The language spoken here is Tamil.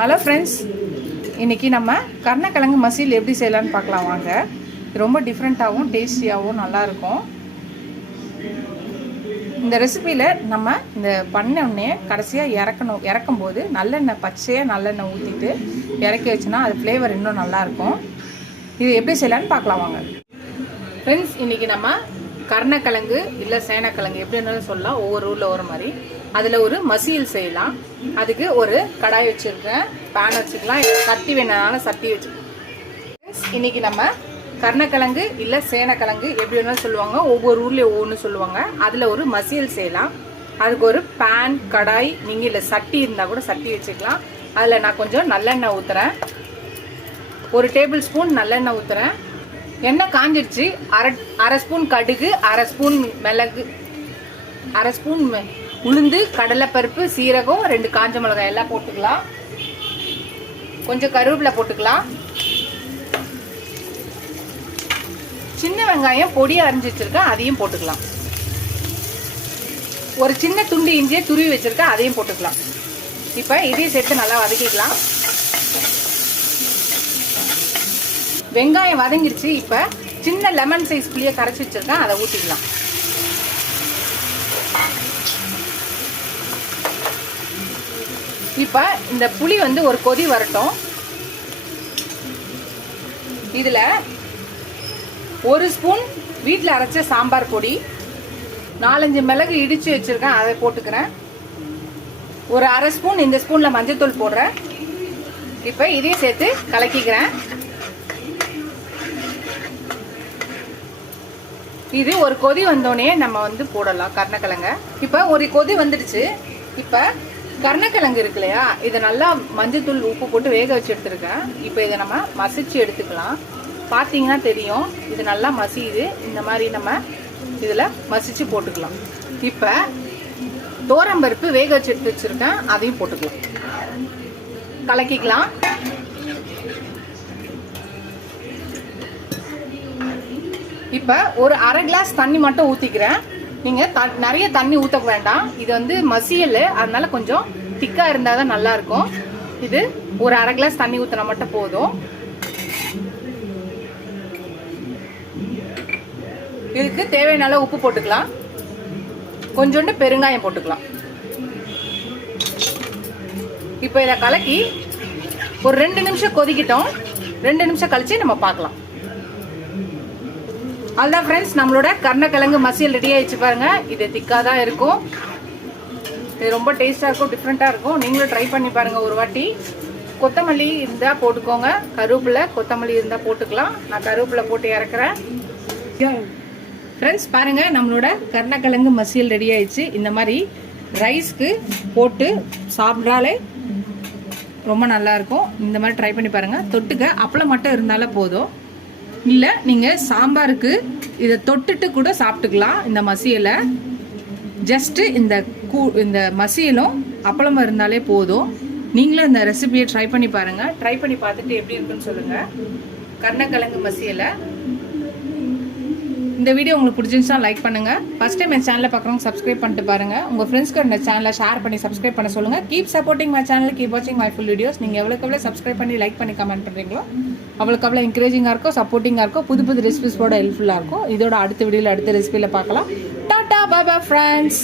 ஹலோ ஃப்ரெண்ட்ஸ், இன்றைக்கி நம்ம கருணக்கிழங்கு மசியல் எப்படி செய்யலான்னு பார்க்கலாம் வாங்க. ரொம்ப டிஃப்ரெண்ட்டாகவும் டேஸ்டியாகவும் நல்லாயிருக்கும். இந்த ரெசிப்பியில் நம்ம இந்த பண்ணோடனே கடைசியாக இறக்கும்போது நல்லெண்ணெய் பச்சையாக நல்லெண்ணெய் ஊற்றிட்டு இறக்கி வச்சுன்னா அது ஃப்ளேவர் இன்னும் நல்லாயிருக்கும். இது எப்படி செய்யலான்னு பார்க்கலாம் வாங்க. ஃப்ரெண்ட்ஸ், இன்றைக்கி நம்ம கருணக்கிழங்கு இல்லை சேனக்கிழங்கு எப்படி இருந்தாலும் சொல்லலாம், ஒவ்வொரு ஊரில் ஒரு மாதிரி. அதில் ஒரு மசியல் செய்யலாம். அதுக்கு ஒரு கடாய் வச்சுருக்கேன், பேன் வச்சுக்கலாம், சட்டி வேணாலும் சட்டி வச்சுக்கலாம். இன்றைக்கி நம்ம கருணக்கிழங்கு இல்லை சேனக்கிழங்கு எப்படி வேணாலும் சொல்லுவாங்க, ஒவ்வொரு ஊர்லேயும் ஒவ்வொன்று சொல்லுவாங்க. அதில் ஒரு மசியல் செய்யலாம். அதுக்கு ஒரு பேன் கடாய், நீங்கள் இல்லை சட்டி இருந்தால் கூட சட்டி வச்சுக்கலாம். அதில் நான் கொஞ்சம் நல்லெண்ணெய் ஊற்றுறேன். ஒரு டேபிள் ஸ்பூன் நல்லெண்ணெய் ஊற்றுறேன். எண்ணெய் காஞ்சிடுச்சு. அரை ஸ்பூன் கடுகு, அரை ஸ்பூன் மிளகு, அரை ஸ்பூன் உளுந்து, கடலைப்பருப்பு, சீரகம், 2 காஞ்ச மிளகாய் எல்லாம் போட்டுக்கலாம். கொஞ்சம் கருவேப்பிலை போட்டுக்கலாம். சின்ன வெங்காயம் பொடியாக அரிஞ்சு வச்சிருக்கேன், அதையும் போட்டுக்கலாம். ஒரு சின்ன துண்டு இஞ்சியை துருவி வச்சிருக்கேன், அதையும் போட்டுக்கலாம். இப்போ இதையும் சேர்த்து நல்லா வதக்கிக்கலாம். வெங்காயம் வதங்கிடுச்சு. இப்போ சின்ன லெமன் சைஸ் புளியை கரைச்சி வச்சிருக்கேன், அதை ஊற்றிக்கலாம். இப்போ இந்த புளி ஒரு கொதி வரட்டும். இதில் 1 ஸ்பூன் வீட்டில் அரைச்ச சாம்பார் பொடி, 4-5 மிளகு இடித்து வச்சுருக்கேன், அதை போட்டுக்கிறேன். ஒரு அரை ஸ்பூன் இந்த ஸ்பூனில் மஞ்சள்தூள் போடுறேன். இப்போ இதையும் சேர்த்து கலக்கிக்கிறேன். இது ஒரு கொதி வந்தோடனே நம்ம போடலாம் கருணக்கிழங்க. இப்போ ஒரு கொதி வந்துடுச்சு. இப்போ கருணக்கிழங்கு இருக்கு இல்லையா, இதை நல்லா மஞ்சள்தூள் உப்பு போட்டு வேக வச்சு எடுத்துருக்கேன். இப்போ இதை நம்ம மசிச்சு எடுத்துக்கலாம். பார்த்தீங்கன்னா தெரியும், இது நல்லா மசியுது. இந்த மாதிரி நம்ம இதில் மசிச்சு போட்டுக்கலாம். இப்போ தோரம்பருப்பு வேக வச்சு எடுத்து வச்சுருக்கேன், அதையும் போட்டுக்கலாம். கலக்கிக்கலாம். இப்போ ஒரு அரை கிளாஸ் தண்ணி மட்டும் ஊற்றிக்கிறேன். நீங்கள் நிறைய தண்ணி ஊற்ற வேண்டாம். இது மசியல், அதனால கொஞ்சம் திக்காக இருந்தால் தான் நல்லாயிருக்கும். இது ஒரு அரை கிளாஸ் தண்ணி ஊற்றினா மட்டும் போதும். இதுக்கு தேவையான உப்பு போட்டுக்கலாம். கொஞ்சோண்டு பெருங்காயம் போட்டுக்கலாம். இப்போ இதை கலக்கி ஒரு 2 நிமிஷம் கொதிக்கிட்டோம். 2 நிமிஷம் கழிச்சு நம்ம பார்க்கலாம். அதுதான் ஃப்ரெண்ட்ஸ், நம்மளோட கருணக்கிழங்கு மசியல் ரெடி ஆயிடுச்சு பாருங்க. இது திக்காக தான் இருக்கும். இது ரொம்ப டேஸ்டாக இருக்கும், டிஃப்ரெண்ட்டாக இருக்கும். நீங்களும் ட்ரை பண்ணி பாருங்க ஒரு வாட்டி. கொத்தமல்லி இருந்தால் போட்டுக்கோங்க, கருவேப்பிலை கொத்தமல்லி இருந்தால் போட்டுக்கலாம். நான் கருவேப்பிலை போட்டு இறக்குறேன். ஃப்ரெண்ட்ஸ் பாருங்க, நம்மளோட கருணக்கிழங்கு மசியல் ரெடி ஆயிடுச்சு. இந்த மாதிரி ரைஸ்க்கு போட்டு சாப்பிட்றாலே ரொம்ப நல்லா இருக்கும். இந்த மாதிரி ட்ரை பண்ணி பாருங்க. தொட்டுக்க அப்பளம் மட்டும் இருந்தாலே போதும். இல்லை நீங்கள் சாம்பாருக்கு இதை தொட்டுட்டு கூட சாப்பிட்டுக்கலாம். இந்த மசியலை ஜஸ்ட்டு இந்த மசியலும் அப்பளம் இருந்தாலே போதும். நீங்களும் இந்த ரெசிபியை ட்ரை பண்ணி பாருங்கள். ட்ரை பண்ணி பார்த்துட்டு எப்படி இருக்குன்னு சொல்லுங்கள். கருணக்கிழங்கு மசியலை இந்த வீடியோ உங்களுக்கு பிடிச்சிருந்துச்சுன்னா லைக் பண்ணுங்கள். ஃபஸ்ட் டைம் என் சேனலை பார்க்குறவங்க சப்ஸ்கிரைப் பண்ணிட்டு பாருங்கள். உங்கள் ஃப்ரெண்ட்ஸ்க்கு இந்த சேனலை ஷேர் பண்ணி சப்ஸ்கிரைப் பண்ண சொல்லுங்கள். Keep supporting my channel, keep வாட்சிங் மை ஃபுல் வீடியோஸ். நீங்கள் எவ்வளோக்கு சப்ஸ்கிரைப் பண்ணி லைக் பண்ணி கமெண்ட் பண்ணுறீங்களோ அவ்வளோக்கு என்கரேஜிங்காக இருக்கும், சப்போர்ட்டிங்காக இருக்கும், புது ரெசிபிஸோட ஹெல்ப்ஃபுல்லாக இருக்கும். இதோட அடுத்த வீடியோவில் அடுத்த ரெசிபியில் பார்க்கலாம். டாடா, பை பை ஃப்ரெண்ட்ஸ்.